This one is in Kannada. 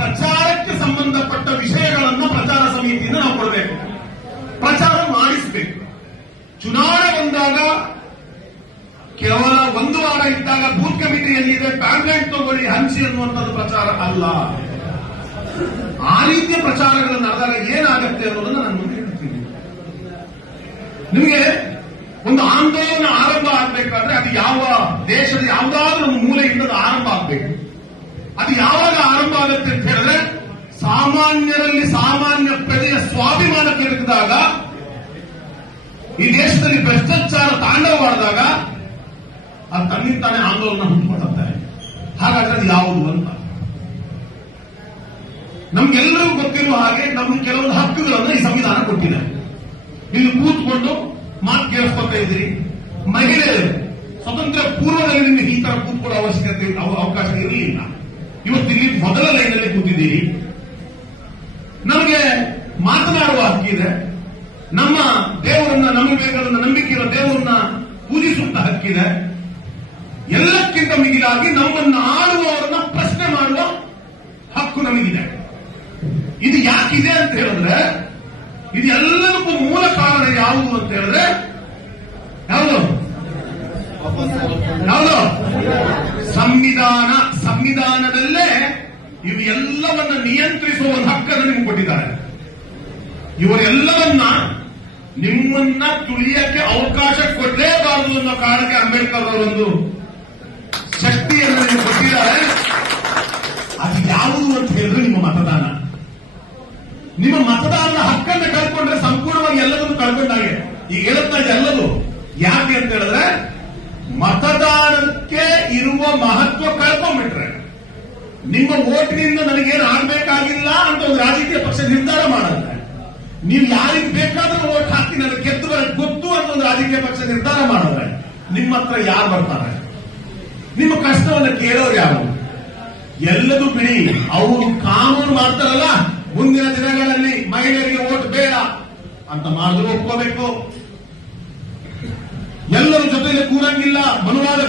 ರಾಜ್ಯಕ್ಕೆ ಸಂಬಂಧಪಟ್ಟ ವಿಷಯಗಳನ್ನು ಪ್ರಚಾರ ಸಮಿತಿಯಿಂದ ನಾವು ಕೊಡಬೇಕು. ಪ್ರಚಾರ ಮಾಡಿಸಬೇಕು. ಚುನಾವಣೆ ಬಂದಾಗ ಕೇವಲ ಒಂದು ವಾರ ಇದ್ದಾಗ ಬೂತ್ ಕಮಿಟಿಯಲ್ಲಿದೆ ಪ್ಯಾಂಪ್ಲೆಟ್ ತಗೊಳ್ಳಿ, ಹಂಚಿ ಅನ್ನುವಂಥದ್ದು ಪ್ರಚಾರ ಅಲ್ಲ. ಆ ರೀತಿಯ ಪ್ರಚಾರಗಳು ನಡೆದಾಗ ಏನಾಗುತ್ತೆ ಅನ್ನೋದನ್ನ ನಾನು ಮುಂದೆ ಹೇಳ್ತೀನಿ. ನಿಮಗೆ ಒಂದು ಆಂದೋಲನ ಆರಂಭ ಆಗ್ಬೇಕಾದ್ರೆ ಅದು ಯಾವ ದೇಶದ ಯಾವುದಾದ್ರೂ ಒಂದು ಮೂಲೆಯಿಂದ ಅದು ಆರಂಭ ಆಗ್ಬೇಕು ಅದು ಯಾವಾಗ ಆರಂಭ ಆಗುತ್ತೆ ಅಂತ ಹೇಳಿದ್ರೆ ಸಾಮಾನ್ಯರಲ್ಲಿ ಸಾಮಾನ್ಯ ಪ್ರಜೆಯ ಸ್ವಾಭಿಮಾನ ಕೆರಕಿದಾಗ ಈ ದೇಶದಲ್ಲಿ ಭ್ರಷ್ಟಾಚಾರ ತಾಂಡವವಾಡಿದಾಗ ಅದು ತನ್ನಿಂತಾನೆ ಆಂದೋಲನ ಹುಟ್ಟುಕೊಳ್ಳುತ್ತೆ. ಹಾಗಾದ್ರೆ ಅದು ಯಾವುದು ಅಂತ? ನಮ್ಗೆಲ್ಲರಿಗೂ ಗೊತ್ತಿರುವ ಹಾಗೆ ನಮ್ಗೆ ಕೆಲವೊಂದು ಹಕ್ಕುಗಳನ್ನು ಈ ಸಂವಿಧಾನ ಕೊಟ್ಟಿದೆ. ನೀವು ಕೂತ್ಕೊಂಡು ಮಾತು ಕೇಳಿಸ್ಕೊತಾ ಇದ್ದೀರಿ. ಮಹಿಳೆಯರು ಸ್ವತಂತ್ರ ಪೂರ್ವದಲ್ಲಿ ನಿಮಗೆ ಈ ತರ ಕೂತ್ಕೊಳ್ಳೋ ಅವಶ್ಯಕತೆ, ಅವ- ಅವಕಾಶ ಇರಲಿಲ್ಲ. ಇವತ್ತು ಇಲ್ಲಿ ಮೊದಲ ಲೈನಲ್ಲಿ ಕೂತಿದ್ದೀರಿ ನಮಗೆ ಮಾತನಾಡುವ ಹಕ್ಕಿದೆ ನಮ್ಮ ದೇವರನ್ನ ನಮಗೆ ಬೇಕಾದ ನಂಬಿಕೆ ಇರೋ ದೇವರನ್ನ ಪೂಜಿಸುತ್ತ ಹಕ್ಕಿದೆ. ಎಲ್ಲಕ್ಕಿಂತ ಮಿಗಿಲಾಗಿ ನಮ್ಮನ್ನ ಆಳುವವರನ್ನ ಪ್ರಶ್ನೆ ಮಾಡುವ ಹಕ್ಕು ನಮಗಿದೆ. ಇದು ಯಾಕಿದೆ ಅಂತ ಹೇಳಿದ್ರೆ, ಇದು ಮೂಲ ಕಾರಣ ಯಾವುದು ಅಂತ ಹೇಳಿದ್ರೆ, ಯಾವುದು? ಯಾವುದು? ಸಂವಿಧಾನ. ಸಂವಿಧಾನದಲ್ಲೇ ಇವು ಎಲ್ಲವನ್ನ ನಿಯಂತ್ರಿಸುವ ಹಕ್ಕನ್ನು ನಿಮ್ಗೆ ಕೊಟ್ಟಿದ್ದಾರೆ. ಇವರೆಲ್ಲವನ್ನ ನಿಮ್ಮನ್ನ ತುಳಿಯಕ್ಕೆ ಅವಕಾಶ ಕೊಡಲೇಬಾರದು ಅನ್ನೋ ಕಾರಣಕ್ಕೆ ಅಂಬೇಡ್ಕರ್ ಅವರೊಂದು ಶಕ್ತಿಯನ್ನು ನೀವು ಕೊಟ್ಟಿದ್ದಾರೆ. ಅದು ಯಾವುದು ಅಂತ ಹೇಳಿದ್ರೆ ನಿಮ್ಮ ಮತದಾನ. ನಿಮ್ಮ ಮತದಾನದ ಹಕ್ಕನ್ನು ಕಳ್ಕೊಂಡ್ರೆ ಸಂಪೂರ್ಣವಾಗಿ ಎಲ್ಲದನ್ನು ಕಳ್ಕೊಂಡಾಗೆ. ಈಗ ಹೇಳುತ್ತಾ ಇದೆ ಎಲ್ಲದು. ಯಾಕೆ ಅಂತ ಹೇಳಿದ್ರೆ, ಮತದಾನಕ್ಕೆ ಇರುವ ಮಹತ್ವ ಕಳ್ಕೊಂಡ್ಬಿಟ್ರೆ, ನಿಮ್ಮ ಓಟಿನಿಂದ ನನಗೇನು ಆಗ್ಬೇಕಾಗಿಲ್ಲ ಅಂತ ಒಂದು ರಾಜಕೀಯ ಪಕ್ಷ ನಿರ್ಧಾರ ಮಾಡುತ್ತೆ. ನೀವು ಯಾರಿಗೆ ಬೇಕಾದ್ರೂ ಓಟ್ ಹಾಕಿ ನನಗೆ ಗೆದ್ದು ಗೊತ್ತು ಅಂತ ಒಂದು ರಾಜಕೀಯ ಪಕ್ಷ ನಿರ್ಧಾರ ಮಾಡಿದ್ರೆ ನಿಮ್ಮ ಹತ್ರ ಯಾರು ಬರ್ತಾರೆ? ನಿಮ್ಮ ಕಷ್ಟವನ್ನು ಕೇಳೋರು ಯಾರು? ಎಲ್ಲದೂ ಬಿಡಿ, ಅವರು ಕಾನೂನು ಮಾಡ್ತಾರಲ್ಲ, ಮುಂದಿನ ದಿನಗಳಲ್ಲಿ ಮಹಿಳೆಯರಿಗೆ ಓಟ್ ಬೇಡ ಅಂತ ಮಾಡಿದ್ರು ಒಪ್ಕೋಬೇಕು. ಎಲ್ಲರ ಜೊತೆಯಲ್ಲಿ ಕೂರಂಗಿಲ್ಲ, ಮನುವಾದ